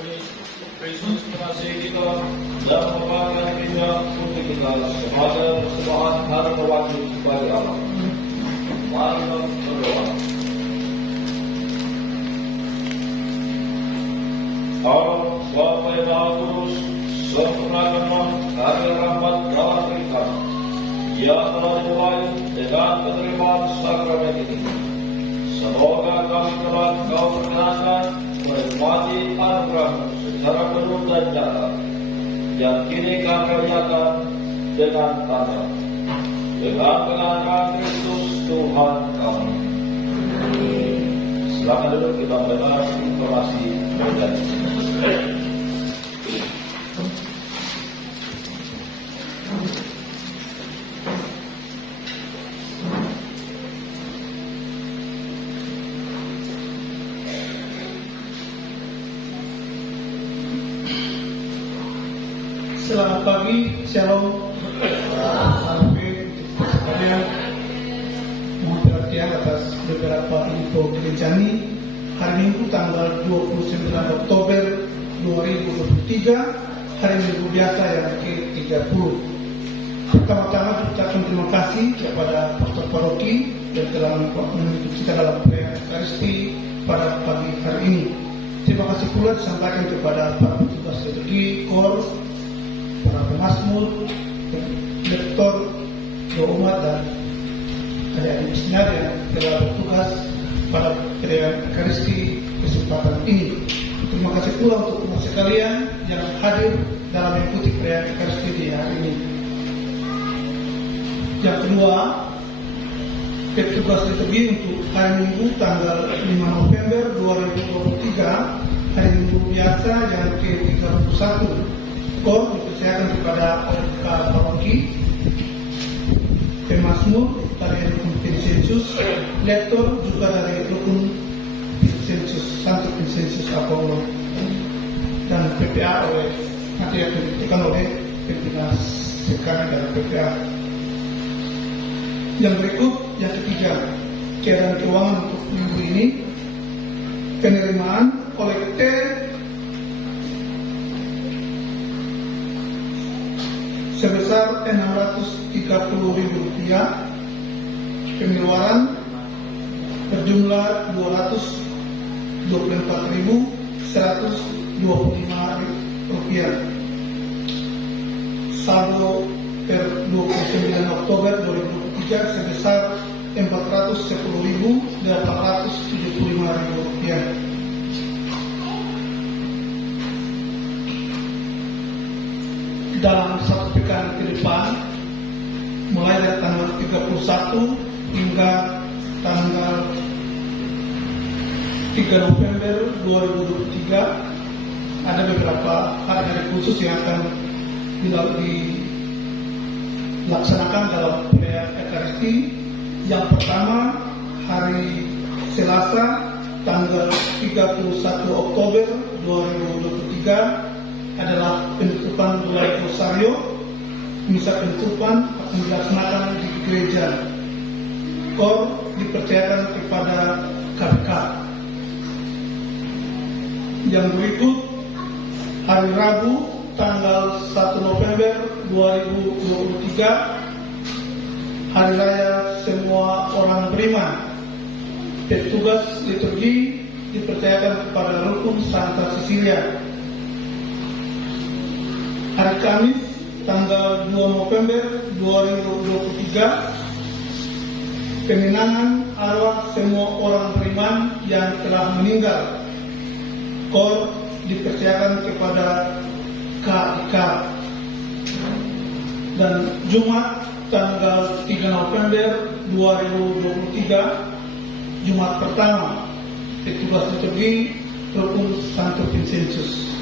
Kristus mengasihi kita dan memberikan kita untuk kita sebagai persembahan harta wajib bagi Allah. Mari kita berdoa. Allah Bapa yang Maha Kudus, sempurnakanlah karya rahmat dalam kita yang telah dimulai dengan penerimaan sakramen ini. Semoga kami telah Kau perkenankan menikmati anugerah secara penuh dan nyata, yang kini kami kerjakan dengan tanda dengan pengangkatan Kristus Tuhan kami. Silakan duduk, kita mendengar informasi dan Selamat pagi, Shalom. Sampai sekalian, mohon perhatian atas beberapa info gereja ini. Hari Minggu tanggal 29 Oktober 2023, hari Minggu biasa yang ke-30. Pertama-tama ucapkan terima kasih kepada pastor paroki yang telah mengikuti kita dalam perayaan Ekaristi pada pagi hari ini. Terima kasih pula disampaikan kepada para petugas liturgi, KOR, para pemazmur, lektor, doa umat dan adik-adik senior yang telah bertugas pada perayaan Ekaristi kesempatan ini. Terima kasih pula untuk umat sekalian yang hadir dalam mengikuti perayaan Ekaristi di hari ini. Yang kedua, petugas liturgi untuk hari Minggu tanggal 5 November 2023, hari Minggu biasa yang ke-31. KOR dipercayakan kepada paroki, pemazmur dari rukun Vincentus, lektor juga dari rukun Vincentus, Santo Vincentus Apollo, dan PPA nanti akan diberikan oleh pimpinan sekarang dari PPA. Yang berikut, yang ketiga, keadaan keuangan untuk minggu ini, penerimaan kolekte sebesar Rp630.000, pengeluaran berjumlah Rp224.125. Saldo per 29 Oktober 2023 sebesar Rp410.875. Dalam satu pekan ke depan, mulai dari tanggal 31 hingga tanggal 3 November 2023, ada beberapa hari-hari khusus yang akan dilaksanakan dalam perayaan Ekaristi. Yang pertama, hari Selasa tanggal 31 Oktober 2023 adalah penutupan bulan Rosario. Misa penutupan akan dilaksanakan di gereja. KOR dipercayakan kepada KPK. Yang berikut, hari Rabu tanggal 1 November 2023, hari raya semua orang beriman. Petugas liturgi dipercayakan kepada rukun Santa Cecilia. Hari Kamis tanggal 2 November 2023, pemenangan arwah semua orang beriman yang telah meninggal. KOR dipercayakan kepada KIK. Dan Jumat tanggal 3 November 2023, Jumat pertama, petugas liturgi rukun Santo Vincentus.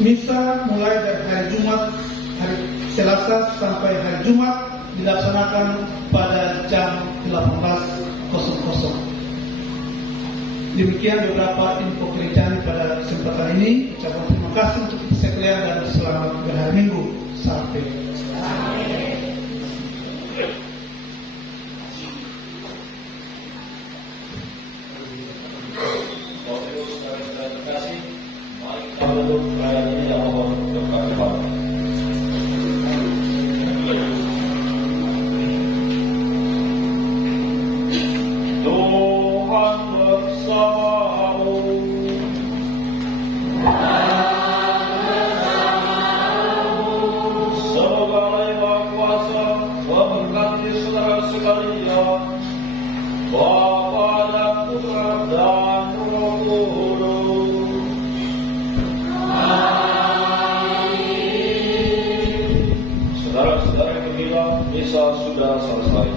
Misa mulai dari hari Jumat, hari Selasa sampai hari Jumat dilaksanakan pada jam 18.00. Demikian beberapa info gereja pada kesempatan ini. Ucapkan terima kasih untuk sekalian dan selamat berhari Minggu. Sampai. Terima kasih. Mari Penutup ayat ini yang mohon berkat Tuhan. Tuhan bersamamu. Semoga Yang Kuasa memberkati saudara sekalian, Bapa dan Putra dan Roh Kudus. Saudara-saudara yang terbilang, misa sudah selesai.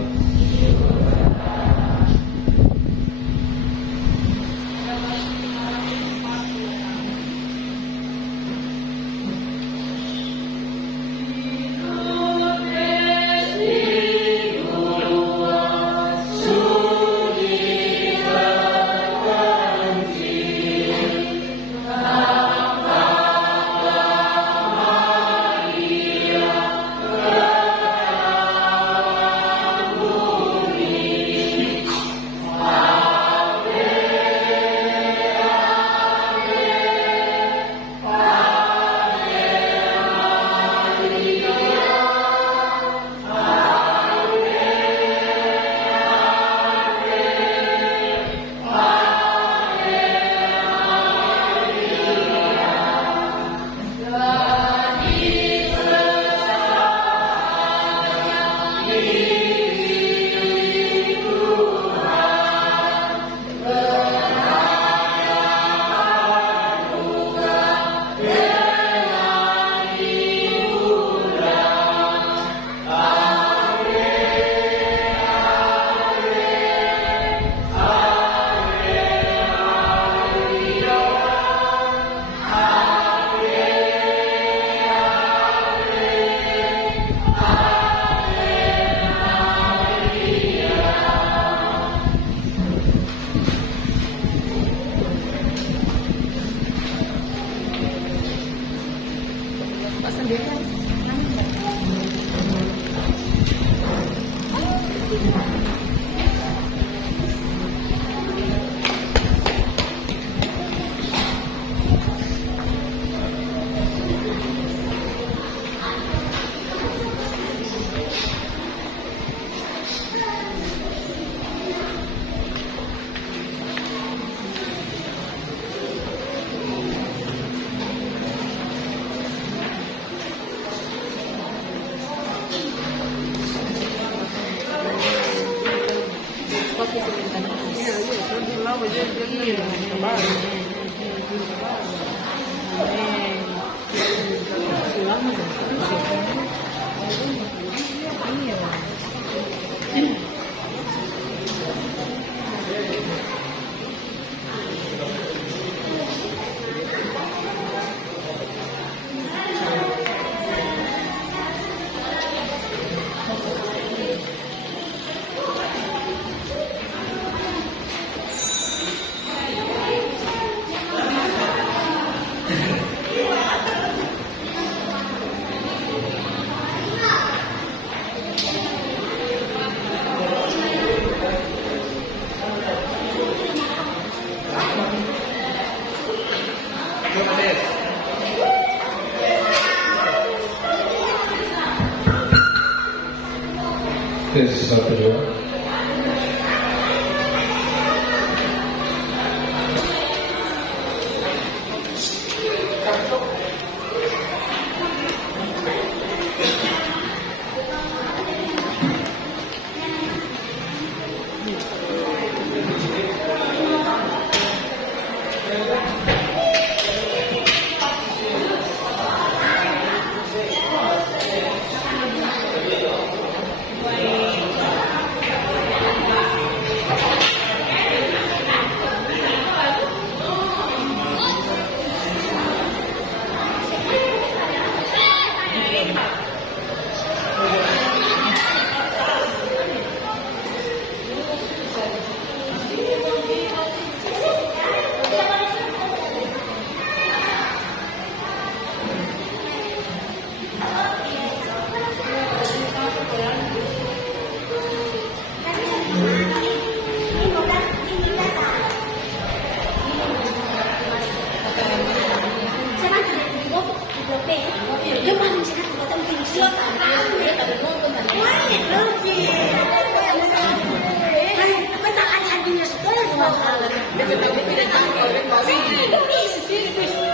Tes 1 2.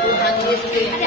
Tuhan Yesus.